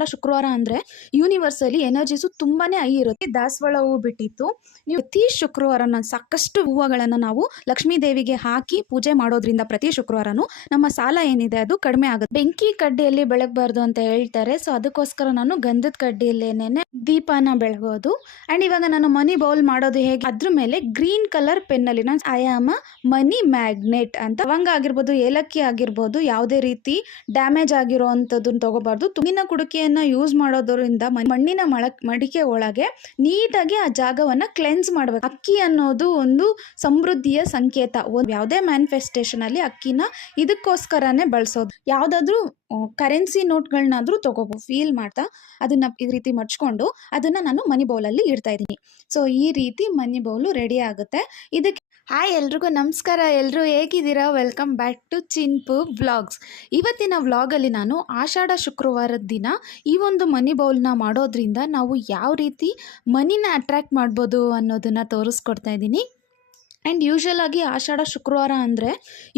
ಆಷಾಢ ಶುಕ್ರವಾರ ಅಂದರೆ ಯೂನಿವರ್ಸಲ್ಲಿ ಎನರ್ಜೀಸು ತುಂಬಾ ಹೈ ಇರುತ್ತೆ. ದಾಸವಾಳ ಹೂವು ಬಿಟ್ಟಿತ್ತು. ನೀವು ಪ್ರತಿ ಶುಕ್ರವಾರ ಸಾಕಷ್ಟು ಹೂವುಗಳನ್ನು ನಾವು ಲಕ್ಷ್ಮೀ ದೇವಿಗೆ ಹಾಕಿ ಪೂಜೆ ಮಾಡೋದ್ರಿಂದ ಪ್ರತಿ ಶುಕ್ರವಾರನೂ ನಮ್ಮ ಸಾಲ ಏನಿದೆ ಅದು ಕಡಿಮೆ ಆಗುತ್ತೆ. ಬೆಂಕಿ ಕಡ್ಡಿಯಲ್ಲಿ ಬೆಳಗಬಾರ್ದು ಅಂತ ಹೇಳ್ತಾರೆ. ಸೊ ಅದಕ್ಕೋಸ್ಕರ ನಾನು ಗಂಧದ ಕಡ್ಡಿಯಲ್ಲೇನೆ ದೀಪನ ಬೆಳಗೋದು. ಆ್ಯಂಡ್ ಇವಾಗ ನಾನು ಮನಿ ಬೌಲ್ ಮಾಡೋದು ಹೇಗೆ, ಅದ್ರ ಮೇಲೆ ಗ್ರೀನ್ ಕಲರ್ ಪೆನ್ನಲ್ಲಿ ನಾನು ಐ ಆಮ್ ಮನಿ ಮ್ಯಾಗ್ನೆಟ್ ಅಂತ ಲವಂಗ ಆಗಿರ್ಬೋದು, ಏಲಕ್ಕಿ ಆಗಿರ್ಬೋದು, ಯಾವುದೇ ರೀತಿ ಡ್ಯಾಮೇಜ್ ಆಗಿರೋ ಅಂಥದ್ದನ್ನು ತಗೋಬಾರ್ದು. ತುಂಗಿನ ಕುಡಿಕೆಯನ್ನು ಯೂಸ್ ಮಾಡೋದ್ರಿಂದ ಮಣ್ಣಿನ ಮಡಿಕೆ ಒಳಗೆ ನೀಟಾಗಿ ಆ ಜಾಗವನ್ನು ಕ್ಲೆನ್ಸ್ ಮಾಡಬೇಕು. ಅಕ್ಕಿ ಅನ್ನೋದು ಒಂದು ಸಮೃದ್ಧಿಯ ಸಂಕೇತ. ಯಾವುದೇ ಮ್ಯಾನಿಫೆಸ್ಟೇಷನ್ ಅಲ್ಲಿ ಅಕ್ಕಿನ ಇದಕ್ಕೋಸ್ಕರನೇ ಬಳಸೋದು. ಯಾವುದಾದ್ರೂ ಕರೆನ್ಸಿ ನೋಟ್ಗಳನ್ನಾದ್ರೂ ತಗೋಬಹುದು. ಫೀಲ್ ಮಾಡ್ತಾ ಅದನ್ನ ಈ ರೀತಿ ಮಡ್ಚ್ಕೊಂಡು ಅದನ್ನ ನಾನು ಮನಿ ಬೌಲಲ್ಲಿ ಇಡ್ತಾ ಇದ್ದೀನಿ. ಸೊ ಈ ರೀತಿ ಮನಿ ಬೌಲು ರೆಡಿ ಆಗುತ್ತೆ. ಇದಕ್ಕೆ ಹಾಯ್ ಎಲ್ರಿಗೂ ನಮಸ್ಕಾರ. ಎಲ್ಲರೂ ಹೇಗಿದ್ದೀರಾ? Welcome back to Chinpu vlogs. ಇವತ್ತಿನ ವ್ಲಾಗಲ್ಲಿ ನಾನು ಆಷಾಢ ಶುಕ್ರವಾರದ ದಿನ ಈ ಒಂದು ಮನಿ ಬೌಲ್ನ ಮಾಡೋದ್ರಿಂದ ನಾವು ಯಾವ ರೀತಿ ಮನಿನ ಅಟ್ರ್ಯಾಕ್ಟ್ ಮಾಡ್ಬೋದು ಅನ್ನೋದನ್ನು ತೋರಿಸ್ಕೊಡ್ತಾ ಇದ್ದೀನಿ. ಆ್ಯಂಡ್ ಯೂಶ್ವಲ್ ಆಗಿ ಆಷಾಢ ಶುಕ್ರವಾರ ಅಂದರೆ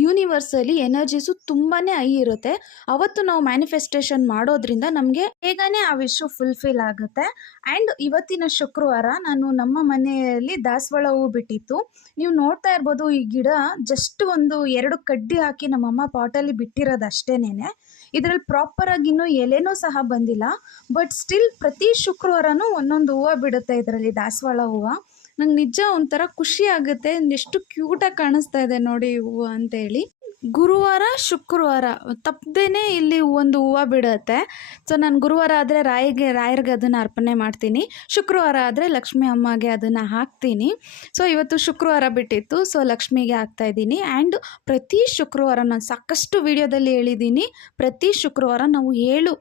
ಯೂನಿವರ್ಸಲ್ಲಿ ಎನರ್ಜೀಸು ತುಂಬಾ ಹೈ ಇರುತ್ತೆ. ಅವತ್ತು ನಾವು ಮ್ಯಾನಿಫೆಸ್ಟೇಷನ್ ಮಾಡೋದ್ರಿಂದ ನಮಗೆ ಬೇಗನೆ ಆ ವಿಶ್ ಫುಲ್ಫಿಲ್ ಆಗುತ್ತೆ. ಆ್ಯಂಡ್ ಇವತ್ತಿನ ಶುಕ್ರವಾರ ನಾನು ನಮ್ಮ ಮನೆಯಲ್ಲಿ ದಾಸವಾಳ ಹೂವು ಬಿಟ್ಟಿತ್ತು. ನೀವು ನೋಡ್ತಾ ಇರ್ಬೋದು, ಈ ಗಿಡ ಜಸ್ಟ್ ಒಂದು 2 ಕಡ್ಡಿ ಹಾಕಿ ನಮ್ಮಮ್ಮ ಪಾಟಲ್ಲಿ ಬಿಟ್ಟಿರೋದು ಅಷ್ಟೇನೆ. ಇದರಲ್ಲಿ ಪ್ರಾಪರಾಗಿ ಇನ್ನೂ ಎಲೆನೂ ಸಹ ಬಂದಿಲ್ಲ. ಬಟ್ ಸ್ಟಿಲ್ ಪ್ರತಿ ಶುಕ್ರವಾರನೂ ಒಂದೊಂದು ಹೂವು ಬಿಡುತ್ತೆ ಇದರಲ್ಲಿ, ದಾಸವಾಳ ಹೂವು. ನಂಗೆ ನಿಜ ಒಂಥರ ಖುಷಿ ಆಗುತ್ತೆ. ಎಷ್ಟು ಕ್ಯೂಟಾಗಿ ಕಾಣಿಸ್ತಾ ಇದೆ ನೋಡಿ ಹೂವು ಅಂತೇಳಿ. ಗುರುವಾರ ಶುಕ್ರವಾರ ತಪ್ಪದೇನೆ ಇಲ್ಲಿ ಒಂದು ಹೂವು ಬಿಡುತ್ತೆ. ಸೊ ನಾನು ಗುರುವಾರ ಆದರೆ ರಾಯರಿಗೆ ಅದನ್ನು ಅರ್ಪಣೆ ಮಾಡ್ತೀನಿ. ಶುಕ್ರವಾರ ಆದರೆ ಲಕ್ಷ್ಮೀ ಅಮ್ಮಗೆ ಅದನ್ನು ಹಾಕ್ತೀನಿ. ಸೊ ಇವತ್ತು ಶುಕ್ರವಾರ ಬಿಟ್ಟಿತ್ತು, ಸೊ ಲಕ್ಷ್ಮಿಗೆ ಹಾಕ್ತಾಯಿದ್ದೀನಿ. ಆ್ಯಂಡ್ ಪ್ರತಿ ಶುಕ್ರವಾರ ನಾನು ಸಾಕಷ್ಟು ವಿಡಿಯೋದಲ್ಲಿ ಹೇಳಿದ್ದೀನಿ, ಪ್ರತಿ ಶುಕ್ರವಾರ ನಾವು 7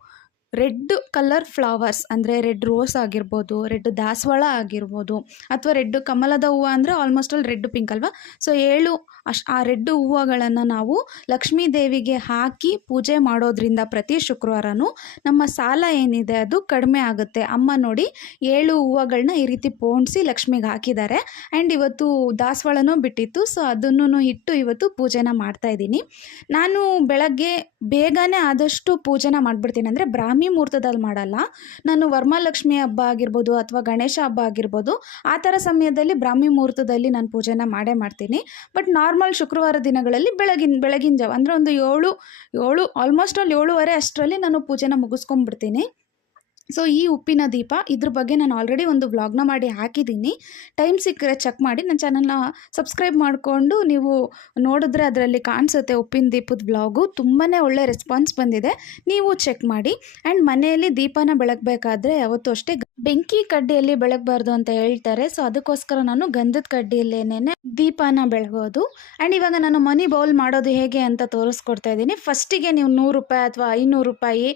ರೆಡ್ ಕಲರ್ ಫ್ಲವರ್ಸ್ ಅಂದರೆ ರೆಡ್ ರೋಸ್ ಆಗಿರ್ಬೋದು, ರೆಡ್ ದಾಸವಾಳ ಆಗಿರ್ಬೋದು, ಅಥವಾ ರೆಡ್ ಕಮಲದ ಹೂವು ಅಂದರೆ ಆಲ್ಮೋಸ್ಟ್ ಆಲ್ ರೆಡ್ ಪಿಂಕ್ ಅಲ್ವಾ. ಸೊ 7 ಆ ರೆಡ್ ಹೂವುಗಳನ್ನು ನಾವು ಲಕ್ಷ್ಮೀ ದೇವಿಗೆ ಹಾಕಿ ಪೂಜೆ ಮಾಡೋದ್ರಿಂದ ಪ್ರತಿ ಶುಕ್ರವಾರನೂ ನಮ್ಮ ಸಾಲ ಏನಿದೆ ಅದು ಕಡಿಮೆ ಆಗುತ್ತೆ. ಅಮ್ಮ ನೋಡಿ 7 ಹೂವುಗಳನ್ನ ಈ ರೀತಿ ಪೋಣಿಸಿ ಲಕ್ಷ್ಮಿಗೆ ಹಾಕಿದ್ದಾರೆ. ಆ್ಯಂಡ್ ಇವತ್ತು ದಾಸವಾಳನೂ ಬಿಟ್ಟಿತ್ತು. ಸೊ ಅದನ್ನು ಇಟ್ಟು ಇವತ್ತು ಪೂಜೆನ ಮಾಡ್ತಾಯಿದ್ದೀನಿ. ನಾನು ಬೆಳಗ್ಗೆ ಬೇಗನೆ ಆದಷ್ಟು ಪೂಜೆನ ಮಾಡಿಬಿಡ್ತೀನಿ. ಅಂದರೆ ಬ್ರಾಹ್ಮಿ ಮುಹೂರ್ತದಲ್ಲಿ ಮಾಡಲ್ಲ ನಾನು. ವರಮಹಾಲಕ್ಷ್ಮಿ ಹಬ್ಬ ಆಗಿರ್ಬೋದು ಅಥವಾ ಗಣೇಶ ಹಬ್ಬ ಆಗಿರ್ಬೋದು, ಆ ಥರ ಸಮಯದಲ್ಲಿ ಬ್ರಾಹ್ಮಿ ಮುಹೂರ್ತದಲ್ಲಿ ನಾನು ಪೂಜೆನ ಮಾಡ್ತೀನಿ. ಬಟ್ ನಾರ್ಮಲ್ ಶುಕ್ರವಾರ ದಿನಗಳಲ್ಲಿ ಬೆಳಗಿನ ಜಾವ ಅಂದರೆ ಒಂದು 7 ಆಲ್ಮೋಸ್ಟ್ ಆಲ್ 7:30 ಅಷ್ಟರಲ್ಲಿ ನಾನು ಪೂಜೆನ ಮುಗಿಸ್ಕೊಂಡ್ಬಿಡ್ತೀನಿ. ಸೊ ಈ ಉಪ್ಪಿನ ದೀಪ, ಇದ್ರ ಬಗ್ಗೆ ನಾನು ಆಲ್ರೆಡಿ ಒಂದು ವ್ಲಾಗ್ನ ಮಾಡಿ ಹಾಕಿದ್ದೀನಿ. ಟೈಮ್ ಸಿಕ್ಕರೆ ಚೆಕ್ ಮಾಡಿ. ನನ್ನ ಚಾನಲ್ನ ಸಬ್ಸ್ಕ್ರೈಬ್ ಮಾಡಿಕೊಂಡು ನೀವು ನೋಡಿದ್ರೆ ಅದರಲ್ಲಿ ಕಾಣಿಸುತ್ತೆ ಉಪ್ಪಿನ ದೀಪದ ವ್ಲಾಗು. ತುಂಬಾ ಒಳ್ಳೆ ರೆಸ್ಪಾನ್ಸ್ ಬಂದಿದೆ, ನೀವು ಚೆಕ್ ಮಾಡಿ. ಆ್ಯಂಡ್ ಮನೆಯಲ್ಲಿ ದೀಪನ ಬೆಳಗಬೇಕಾದ್ರೆ ಯಾವತ್ತೂ ಅಷ್ಟೇ ಬೆಂಕಿ ಕಡ್ಡಿಯಲ್ಲಿ ಬೆಳಗಬಾರ್ದು ಅಂತ ಹೇಳ್ತಾರೆ. ಸೊ ಅದಕ್ಕೋಸ್ಕರ ನಾನು ಗಂಧದ ಕಡ್ಡಿಯಲ್ಲೇನೆ ದೀಪನ ಬೆಳಗೋದು. ಆ್ಯಂಡ್ ಇವಾಗ ನಾನು ಮನಿ ಬೌಲ್ ಮಾಡೋದು ಹೇಗೆ ಅಂತ ತೋರಿಸ್ಕೊಡ್ತಾ ಇದ್ದೀನಿ. ಫಸ್ಟಿಗೆ ನೀವು 100 ರೂಪಾಯಿ ಅಥವಾ 500 ರೂಪಾಯಿ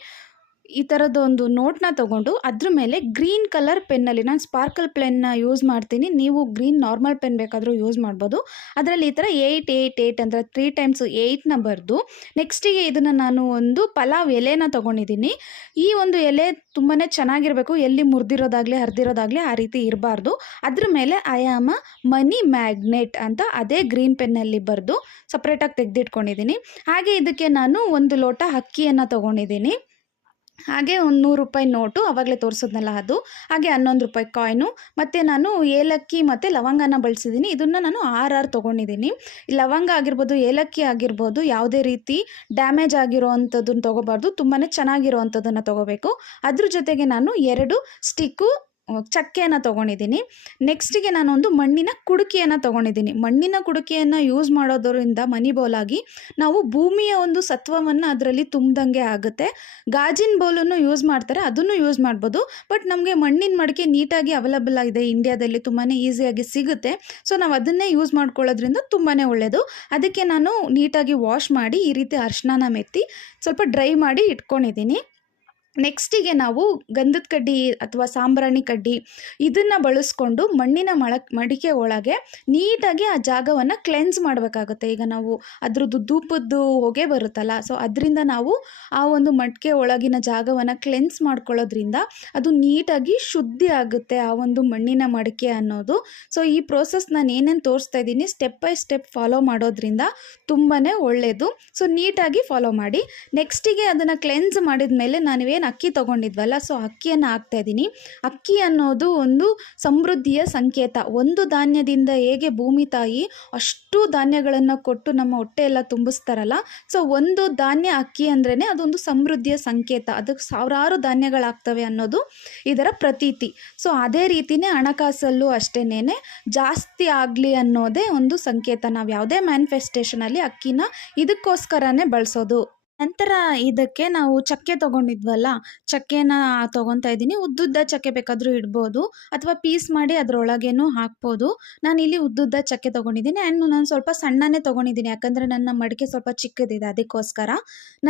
ಈ ಥರದ್ದು ಒಂದು ನೋಟ್ನ ತೊಗೊಂಡು ಅದ್ರ ಮೇಲೆ ಗ್ರೀನ್ ಕಲರ್ ಪೆನ್ನಲ್ಲಿ, ನಾನು ಸ್ಪಾರ್ಕಲ್ ಪೆನ್ನ ಯೂಸ್ ಮಾಡ್ತೀನಿ, ನೀವು ಗ್ರೀನ್ ನಾರ್ಮಲ್ ಪೆನ್ ಬೇಕಾದರೂ ಯೂಸ್ ಮಾಡ್ಬೋದು. ಅದರಲ್ಲಿ ಈ ಥರ 888 ಅಂದರೆ 3 ಟೈಮ್ಸ್ 8ನ ಬರೆದು, ನೆಕ್ಸ್ಟಿಗೆ ಇದನ್ನು ನಾನು ಒಂದು ಪಲಾವ್ ಎಲೆನ ತೊಗೊಂಡಿದ್ದೀನಿ. ಈ ಒಂದು ಎಲೆ ತುಂಬಾ ಚೆನ್ನಾಗಿರಬೇಕು, ಎಲ್ಲಿ ಮುರಿದಿರೋದಾಗಲಿ ಹರಿದಿರೋದಾಗಲಿ ಆ ರೀತಿ ಇರಬಾರ್ದು. ಅದ್ರ ಮೇಲೆ ಐ ಆಮ್ ಮನಿ ಮ್ಯಾಗ್ನೆಟ್ ಅಂತ ಅದೇ ಗ್ರೀನ್ ಪೆನ್ನಲ್ಲಿ ಬರೆದು ಸಪ್ರೇಟಾಗಿ ತೆಗೆದಿಟ್ಕೊಂಡಿದ್ದೀನಿ. ಹಾಗೆ ಇದಕ್ಕೆ ನಾನು 1 ಲೋಟ ಅಕ್ಕಿಯನ್ನು ತೊಗೊಂಡಿದ್ದೀನಿ. ಹಾಗೆ ಒಂದು 100 ರೂಪಾಯಿ ನೋಟು, ಆವಾಗಲೇ ತೋರಿಸೋದ್ನಲ್ಲ ಅದು. ಹಾಗೆ 11 ರೂಪಾಯಿ ಕಾಯಿನು. ಮತ್ತು ನಾನು ಏಲಕ್ಕಿ ಮತ್ತು ಲವಂಗನ ಬಳಸಿದ್ದೀನಿ. ಇದನ್ನು ನಾನು 6 ತೊಗೊಂಡಿದ್ದೀನಿ. ಲವಂಗ ಆಗಿರ್ಬೋದು, ಏಲಕ್ಕಿ ಆಗಿರ್ಬೋದು, ಯಾವುದೇ ರೀತಿ ಡ್ಯಾಮೇಜ್ ಆಗಿರೋ ಅಂಥದ್ದನ್ನು ತೊಗೋಬಾರ್ದು, ತುಂಬಾ ಚೆನ್ನಾಗಿರೋ ಅಂಥದ್ದನ್ನು ತೊಗೋಬೇಕು. ಅದ್ರ ಜೊತೆಗೆ ನಾನು 2 ಸ್ಟಿಕ್ಕು ಚಕ್ಕೆಯನ್ನು ತೊಗೊಂಡಿದ್ದೀನಿ. ನೆಕ್ಸ್ಟಿಗೆ ನಾನೊಂದು ಮಣ್ಣಿನ ಕುಡಿಕೆಯನ್ನು ತೊಗೊಂಡಿದ್ದೀನಿ. ಮಣ್ಣಿನ ಕುಡಿಕೆಯನ್ನು ಯೂಸ್ ಮಾಡೋದರಿಂದ ಮನಿ ಬೌಲಾಗಿ ನಾವು ಭೂಮಿಯ ಒಂದು ಸತ್ವವನ್ನು ಅದರಲ್ಲಿ ತುಂಬ್ದಂಗೆ ಆಗುತ್ತೆ. ಗಾಜಿನ ಬೌಲನ್ನು ಯೂಸ್ ಮಾಡ್ತಾರೆ, ಅದನ್ನು ಯೂಸ್ ಮಾಡ್ಬೋದು. ಬಟ್ ನಮಗೆ ಮಣ್ಣಿನ ಮಡಿಕೆ ನೀಟಾಗಿ ಅವೈಲಬಲ್ ಆಗಿದೆ ಇಂಡಿಯಾದಲ್ಲಿ, ತುಂಬಾ ಈಸಿಯಾಗಿ ಸಿಗುತ್ತೆ. ಸೊ ನಾವು ಅದನ್ನೇ ಯೂಸ್ ಮಾಡ್ಕೊಳ್ಳೋದ್ರಿಂದ ತುಂಬಾ ಒಳ್ಳೆಯದು. ಅದಕ್ಕೆ ನಾನು ನೀಟಾಗಿ ವಾಶ್ ಮಾಡಿ ಈ ರೀತಿ ಅರಿಶಿನ ಮೆತ್ತಿ ಸ್ವಲ್ಪ ಡ್ರೈ ಮಾಡಿ ಇಟ್ಕೊಂಡಿದ್ದೀನಿ. ನೆಕ್ಸ್ಟಿಗೆ ನಾವು ಗಂಧದ ಕಡ್ಡಿ ಅಥವಾ ಸಾಂಬ್ರಾಣಿ ಕಡ್ಡಿ ಇದನ್ನು ಬಳಸ್ಕೊಂಡು ಮಣ್ಣಿನ ಮಡಿಕೆ ಒಳಗೆ ನೀಟಾಗಿ ಆ ಜಾಗವನ್ನು ಕ್ಲೆನ್ಸ್ ಮಾಡಬೇಕಾಗುತ್ತೆ. ಈಗ ನಾವು ಅದ್ರದ್ದು ಧೂಪದ್ದು ಹೊಗೆ ಬರುತ್ತಲ್ಲ, ಸೊ ಅದರಿಂದ ನಾವು ಆ ಒಂದು ಮಡಿಕೆ ಒಳಗಿನ ಜಾಗವನ್ನು ಕ್ಲೆನ್ಸ್ ಮಾಡ್ಕೊಳ್ಳೋದ್ರಿಂದ ಅದು ನೀಟಾಗಿ ಶುದ್ಧಿ ಆಗುತ್ತೆ ಆ ಒಂದು ಮಣ್ಣಿನ ಮಡಿಕೆ ಅನ್ನೋದು. ಸೊ ಈ ಪ್ರೋಸೆಸ್ ನಾನು ಏನೇನು ತೋರಿಸ್ತಾ ಇದ್ದೀನಿ ಸ್ಟೆಪ್ ಬೈ ಸ್ಟೆಪ್ ಫಾಲೋ ಮಾಡೋದ್ರಿಂದ ತುಂಬಾ ಒಳ್ಳೆಯದು. ಸೊ ನೀಟಾಗಿ ಫಾಲೋ ಮಾಡಿ. ನೆಕ್ಸ್ಟಿಗೆ ಅದನ್ನು ಕ್ಲೆನ್ಸ್ ಮಾಡಿದ ಮೇಲೆ ನಾವೇನು ಏನು ಅಕ್ಕಿ ತೊಗೊಂಡಿದ್ವಲ್ಲ, ಸೊ ಅಕ್ಕಿಯನ್ನು ಹಾಕ್ತಾಯಿದ್ದೀನಿ. ಅಕ್ಕಿ ಅನ್ನೋದು ಒಂದು ಸಮೃದ್ಧಿಯ ಸಂಕೇತ. ಒಂದು ಧಾನ್ಯದಿಂದ ಹೇಗೆ ಭೂಮಿ ತಾಯಿ ಅಷ್ಟು ಧಾನ್ಯಗಳನ್ನು ಕೊಟ್ಟು ನಮ್ಮ ಹೊಟ್ಟೆ ಎಲ್ಲ ತುಂಬಿಸ್ತಾರಲ್ಲ, ಸೊ ಒಂದು ಧಾನ್ಯ ಅಕ್ಕಿ ಅಂದ್ರೇ ಅದೊಂದು ಸಮೃದ್ಧಿಯ ಸಂಕೇತ. ಅದಕ್ಕೆ ಸಾವಿರಾರು ಧಾನ್ಯಗಳಾಗ್ತವೆ ಅನ್ನೋದು ಇದರ ಪ್ರತೀತಿ. ಸೊ ಅದೇ ರೀತಿಯೇ ಹಣಕಾಸಲ್ಲೂ ಅಷ್ಟೇನೆ ಜಾಸ್ತಿ ಆಗಲಿ ಅನ್ನೋದೇ ಒಂದು ಸಂಕೇತ. ನಾವು ಯಾವುದೇ ಮ್ಯಾನಿಫೆಸ್ಟೇಷನಲ್ಲಿ ಅಕ್ಕಿನ ಇದಕ್ಕೋಸ್ಕರನೇ ಬಳಸೋದು. ನಂತರ ಇದಕ್ಕೆ ನಾವು ಚಕ್ಕೆ ತೊಗೊಂಡಿದ್ವಲ್ಲ, ಚಕ್ಕೆನ ತೊಗೊತಾ ಇದ್ದೀನಿ. ಉದ್ದುದ್ದ ಚಕ್ಕೆ ಬೇಕಾದರೂ ಇಡ್ಬೋದು ಅಥವಾ ಪೀಸ್ ಮಾಡಿ ಅದರೊಳಗೇನೂ ಹಾಕ್ಬೋದು. ನಾನಿಲ್ಲಿ ಉದ್ದುದ್ದ ಚಕ್ಕೆ ತೊಗೊಂಡಿದ್ದೀನಿ ಆ್ಯಂಡ್ ನಾನು ಸ್ವಲ್ಪ ಸಣ್ಣನೇ ತೊಗೊಂಡಿದ್ದೀನಿ, ಯಾಕಂದರೆ ನನ್ನ ಮಡಿಕೆ ಸ್ವಲ್ಪ ಚಿಕ್ಕದಿದೆ ಅದಕ್ಕೋಸ್ಕರ.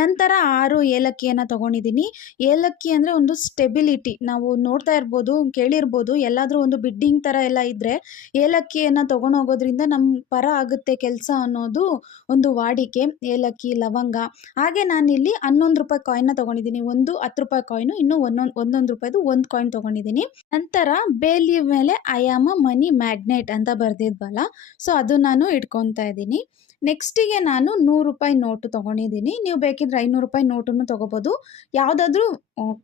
ನಂತರ 6 ಏಲಕ್ಕಿಯನ್ನು ತೊಗೊಂಡಿದ್ದೀನಿ. ಏಲಕ್ಕಿ ಅಂದರೆ ಒಂದು ಸ್ಟೆಬಿಲಿಟಿ. ನಾವು ನೋಡ್ತಾ ಇರ್ಬೋದು, ಕೇಳಿರ್ಬೋದು, ಎಲ್ಲಾದರೂ ಒಂದು ಬಿಡ್ಡಿಂಗ್ ಥರ ಎಲ್ಲ ಇದ್ದರೆ ಏಲಕ್ಕಿಯನ್ನು ತೊಗೊಂಡೋಗೋದ್ರಿಂದ ನಮ್ಮ ಪರ ಆಗುತ್ತೆ ಕೆಲಸ ಅನ್ನೋದು ಒಂದು ವಾಡಿಕೆ. ಏಲಕ್ಕಿ, ಲವಂಗ. ಹಾಗೆ ನಾನಿಲ್ಲಿ 11 ರೂಪಾಯಿ ಕಾಯಿನ್ನ ತೊಗೊಂಡಿದ್ದೀನಿ. ಒಂದು 10 ರೂಪಾಯಿ ಕಾಯಿನು, ಇನ್ನು ಒಂದೊಂದು ರೂಪಾಯಿದು ಒಂದು ಕಾಯಿನ್ ತೊಗೊಂಡಿದ್ದೀನಿ. ನಂತರ ಬೇ ಲೀವ್ ಮೇಲೆ I am a money magnet ಅಂತ ಬರೆದಿದ್ವಲ್ಲ, ಸೊ ಅದು ನಾನು ಇಟ್ಕೊತಾ ಇದ್ದೀನಿ. ನೆಕ್ಸ್ಟಿಗೆ ನಾನು 100 ರೂಪಾಯಿ ನೋಟು ತೊಗೊಂಡಿದ್ದೀನಿ. ನೀವು ಬೇಕಿದ್ರೆ 500 ರೂಪಾಯಿ ನೋಟನ್ನು ತೊಗೋಬೋದು, ಯಾವುದಾದ್ರೂ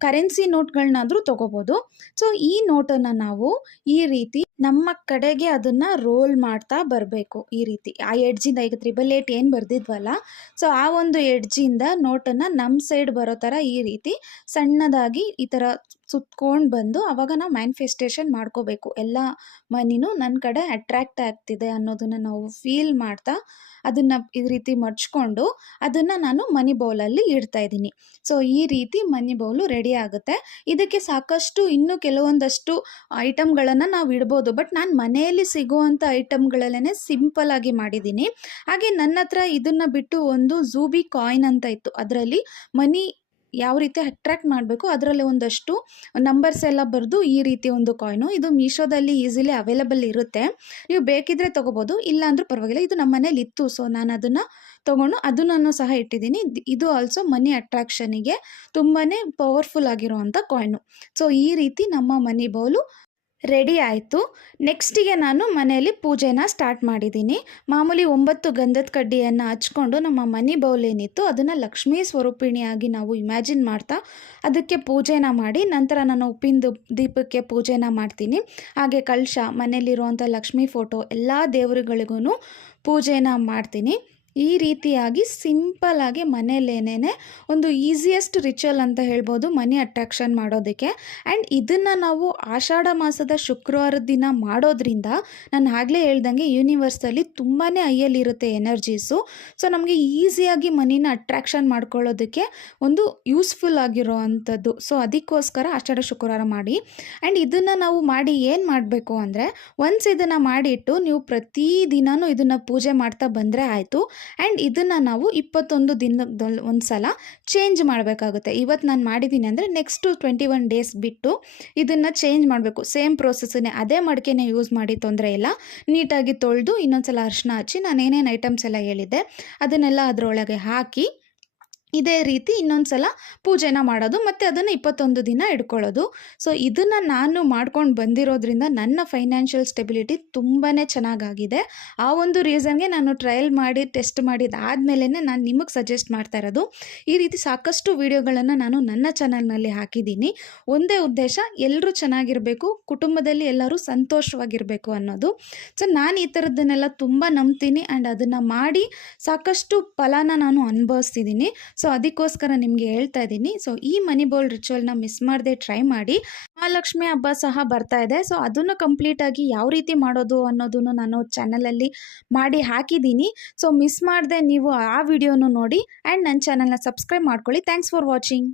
ಕರೆನ್ಸಿ ನೋಟ್ಗಳನ್ನಾದರೂ ತೊಗೋಬೋದು. ಸೊ ಈ ನೋಟನ್ನು ನಾವು ಈ ರೀತಿ ನಮ್ಮ ಕಡೆಗೆ ಅದನ್ನು ರೋಲ್ ಮಾಡ್ತಾ ಬರಬೇಕು. ಈ ರೀತಿ ಆ ಎಡ್ಜಿಂದ, ಈಗ 888 ಏನು ಬರೆದಿದ್ವಲ್ಲ, ಸೊ ಆ ಒಂದು ಎಡ್ಜಿಂದ ನೋಟನ್ನು ನಮ್ಮ ಸೈಡ್ ಬರೋ ಥರ ಈ ರೀತಿ ಸಣ್ಣದಾಗಿ ಈ ಥರ ಸುತ್ಕೊಂಡು ಬಂದು ಆವಾಗ ನಾವು ಮ್ಯಾನಿಫೆಸ್ಟೇಷನ್ ಮಾಡ್ಕೋಬೇಕು. ಎಲ್ಲ ಮನಿನೂ ನನ್ನ ಕಡೆ ಅಟ್ರ್ಯಾಕ್ಟ್ ಆಗ್ತಿದೆ ಅನ್ನೋದನ್ನು ನಾವು ಫೀಲ್ ಮಾಡ್ತಾ ಅದನ್ನು ಈ ರೀತಿ ಮಡ್ಚ್ಕೊಂಡು ಅದನ್ನು ನಾನು ಮನಿ ಬೌಲಲ್ಲಿ ಇಡ್ತಾಯಿದ್ದೀನಿ. ಸೊ ಈ ರೀತಿ ಮನಿ ಬೌಲು ರೆಡಿ ಆಗುತ್ತೆ. ಇದಕ್ಕೆ ಸಾಕಷ್ಟು ಇನ್ನೂ ಕೆಲವೊಂದಷ್ಟು ಐಟಮ್ಗಳನ್ನು ನಾವು ಇಡ್ಬೋದು, ಬಟ್ ನಾನು ಮನೆಯಲ್ಲಿ ಸಿಗುವಂಥ ಐಟಮ್ಗಳಲ್ಲೇ ಸಿಂಪಲ್ಲಾಗಿ ಮಾಡಿದ್ದೀನಿ. ಹಾಗೆ ನನ್ನ ಹತ್ರ ಇದನ್ನು ಬಿಟ್ಟು ಒಂದು ಝೂಬಿ ಕಾಯಿನ್ ಅಂತ ಇತ್ತು, ಅದರಲ್ಲಿ ಮನಿ ಯಾವ ರೀತಿ ಅಟ್ರ್ಯಾಕ್ಟ್ ಮಾಡಬೇಕು ಅದರಲ್ಲಿ ಒಂದಷ್ಟು ನಂಬರ್ಸ್ ಎಲ್ಲ ಬರೆದು ಈ ರೀತಿ ಒಂದು ಕಾಯಿನು. ಇದು ಮೀಶೋದಲ್ಲಿ ಈಸಿಲಿ ಅವೈಲಬಲ್ ಇರುತ್ತೆ, ನೀವು ಬೇಕಿದ್ರೆ ತೊಗೋಬೋದು, ಇಲ್ಲ ಅಂದರೂ ಪರವಾಗಿಲ್ಲ. ಇದು ನಮ್ಮ ಮನೇಲಿ ಇತ್ತು, ಸೊ ನಾನು ಅದನ್ನು ತೊಗೊಂಡು ಅದನ್ನು ಸಹ ಇಟ್ಟಿದ್ದೀನಿ. ಇದು ಆಲ್ಸೋ ಮನಿ ಅಟ್ರಾಕ್ಷನಿಗೆ ತುಂಬಾ ಪವರ್ಫುಲ್ ಆಗಿರುವಂಥ ಕಾಯಿನು. ಸೊ ಈ ರೀತಿ ನಮ್ಮ ಮನಿ ಬೌಲು ರೆಡಿ ಆಯಿತು. ನೆಕ್ಸ್ಟಿಗೆ ನಾನು ಮನೆಯಲ್ಲಿ ಪೂಜೆನ ಸ್ಟಾರ್ಟ್ ಮಾಡಿದ್ದೀನಿ. ಮಾಮೂಲಿ 9 ಗಂಧದ ಕಡ್ಡಿಯನ್ನು ಹಚ್ಕೊಂಡು ನಮ್ಮ ಮನಿ ಬೌಲ್ ಏನಿತ್ತು ಅದನ್ನು ಲಕ್ಷ್ಮೀ ಸ್ವರೂಪಿಣಿಯಾಗಿ ನಾವು ಇಮ್ಯಾಜಿನ್ ಮಾಡ್ತಾ ಅದಕ್ಕೆ ಪೂಜೆನ ಮಾಡಿ, ನಂತರ ನಾನು ಉಪ್ಪಿನ ದೀಪಕ್ಕೆ ಪೂಜೆನ ಮಾಡ್ತೀನಿ. ಹಾಗೆ ಕಳಶ, ಮನೆಯಲ್ಲಿರುವಂಥ ಲಕ್ಷ್ಮೀ ಫೋಟೋ, ಎಲ್ಲ ದೇವರುಗಳಿಗೂ ಪೂಜೆನ ಮಾಡ್ತೀನಿ. ಈ ರೀತಿಯಾಗಿ ಸಿಂಪಲ್ಲಾಗಿ ಮನೇಲೇನೇ ಒಂದು ಈಸಿಯೆಸ್ಟ್ ರಿಚುವಲ್ ಅಂತ ಹೇಳ್ಬೋದು ಮನಿ ಅಟ್ರಾಕ್ಷನ್ ಮಾಡೋದಕ್ಕೆ. ಆ್ಯಂಡ್ ಇದನ್ನು ನಾವು ಆಷಾಢ ಮಾಸದ ಶುಕ್ರವಾರದ ದಿನ ಮಾಡೋದ್ರಿಂದ ನಾನು ಆಗಲೇ ಹೇಳ್ದಂಗೆ ಯೂನಿವರ್ಸಲ್ಲಿ ತುಂಬಾ ಹೈಯಲ್ಲಿರುತ್ತೆ ಎನರ್ಜೀಸು. ಸೊ ನಮಗೆ ಈಸಿಯಾಗಿ ಮನಿನ ಅಟ್ರಾಕ್ಷನ್ ಮಾಡ್ಕೊಳ್ಳೋದಕ್ಕೆ ಒಂದು ಯೂಸ್ಫುಲ್ ಆಗಿರೋ ಅಂಥದ್ದು. ಸೊ ಅದಕ್ಕೋಸ್ಕರ ಆಷಾಢ ಶುಕ್ರವಾರ ಮಾಡಿ. ಆ್ಯಂಡ್ ಇದನ್ನು ನಾವು ಮಾಡಿ ಏನು ಮಾಡಬೇಕು ಅಂದರೆ, ಒನ್ಸ್ ಇದನ್ನು ಮಾಡಿಟ್ಟು ನೀವು ಪ್ರತಿದಿನವೂ ಇದನ್ನು ಪೂಜೆ ಮಾಡ್ತಾ ಬಂದರೆ ಆಯಿತು. ಆ್ಯಂಡ್ ಇದನ್ನು ನಾವು 21 ದಿನದಲ್ಲಿ ಒಂದು ಸಲ ಚೇಂಜ್ ಮಾಡಬೇಕಾಗುತ್ತೆ. ಇವತ್ತು ನಾನು ಮಾಡಿದ್ದೀನಿ ಅಂದರೆ ನೆಕ್ಸ್ಟು 21 ಡೇಸ್ ಬಿಟ್ಟು ಇದನ್ನು ಚೇಂಜ್ ಮಾಡಬೇಕು. ಸೇಮ್ ಪ್ರೋಸೆಸ್ಸನ್ನೇ, ಅದೇ ಮಡಿಕೆನೇ ಯೂಸ್ ಮಾಡಿ, ತೊಂದರೆ ಇಲ್ಲ. ನೀಟಾಗಿ ತೊಳೆದು ಇನ್ನೊಂದು ಸಲ ಅರಿಶಿನ ಹಚ್ಚಿ ನಾನು ಏನೇನು ಐಟಮ್ಸ್ ಎಲ್ಲ ಹೇಳಿದ್ದೆ ಅದನ್ನೆಲ್ಲ ಅದರೊಳಗೆ ಹಾಕಿ ಇದೇ ರೀತಿ ಇನ್ನೊಂದು ಸಲ ಪೂಜೆನ ಮಾಡೋದು ಮತ್ತು ಅದನ್ನು 21 ದಿನ ಇಟ್ಕೊಳ್ಳೋದು. ಸೊ ಇದನ್ನು ನಾನು ಮಾಡ್ಕೊಂಡು ಬಂದಿರೋದ್ರಿಂದ ನನ್ನ ಫೈನಾನ್ಷಿಯಲ್ ಸ್ಟೆಬಿಲಿಟಿ ತುಂಬಾ ಚೆನ್ನಾಗಾಗಿದೆ. ಆ ಒಂದು ರೀಸನ್ಗೆ ನಾನು ಟ್ರಯಲ್ ಮಾಡಿ ಟೆಸ್ಟ್ ಮಾಡಿದಾದಮೇಲೆ ನಾನು ನಿಮಗೆ ಸಜೆಸ್ಟ್ ಮಾಡ್ತಾ ಇರೋದು. ಈ ರೀತಿ ಸಾಕಷ್ಟು ವೀಡಿಯೋಗಳನ್ನು ನಾನು ನನ್ನ ಚಾನಲ್ನಲ್ಲಿ ಹಾಕಿದ್ದೀನಿ. ಒಂದೇ ಉದ್ದೇಶ, ಎಲ್ಲರೂ ಚೆನ್ನಾಗಿರಬೇಕು, ಕುಟುಂಬದಲ್ಲಿ ಎಲ್ಲರೂ ಸಂತೋಷವಾಗಿರಬೇಕು ಅನ್ನೋದು. ಸೊ ನಾನು ಈ ಥರದ್ದನ್ನೆಲ್ಲ ತುಂಬ ನಂಬ್ತೀನಿ ಆ್ಯಂಡ್ ಅದನ್ನು ಮಾಡಿ ಸಾಕಷ್ಟು ಫಲನ ನಾನು ಅನುಭವಿಸ್ತಿದ್ದೀನಿ. ಸೊ ಅದಕ್ಕೋಸ್ಕರ ನಿಮಗೆ ಹೇಳ್ತಾ ಇದ್ದೀನಿ. ಸೊ ಈ ಮನಿ ಬೌಲ್ ರಿಚುವಲ್ನ ಮಿಸ್ ಮಾಡದೆ ಟ್ರೈ ಮಾಡಿ. ಮಹಾಲಕ್ಷ್ಮಿ ಹಬ್ಬ ಸಹ ಬರ್ತಾ ಇದೆ, ಸೊ ಅದನ್ನು ಕಂಪ್ಲೀಟಾಗಿ ಯಾವ ರೀತಿ ಮಾಡೋದು ಅನ್ನೋದನ್ನು ನಾನು ಚಾನಲಲ್ಲಿ ಮಾಡಿ ಹಾಕಿದ್ದೀನಿ. ಸೊ ಮಿಸ್ ಮಾಡದೆ ನೀವು ಆ ವಿಡಿಯೋನು ನೋಡಿ ಆ್ಯಂಡ್ ನನ್ನ ಚಾನಲ್ನ ಸಬ್ಸ್ಕ್ರೈಬ್ ಮಾಡ್ಕೊಳ್ಳಿ. Thanks for watching.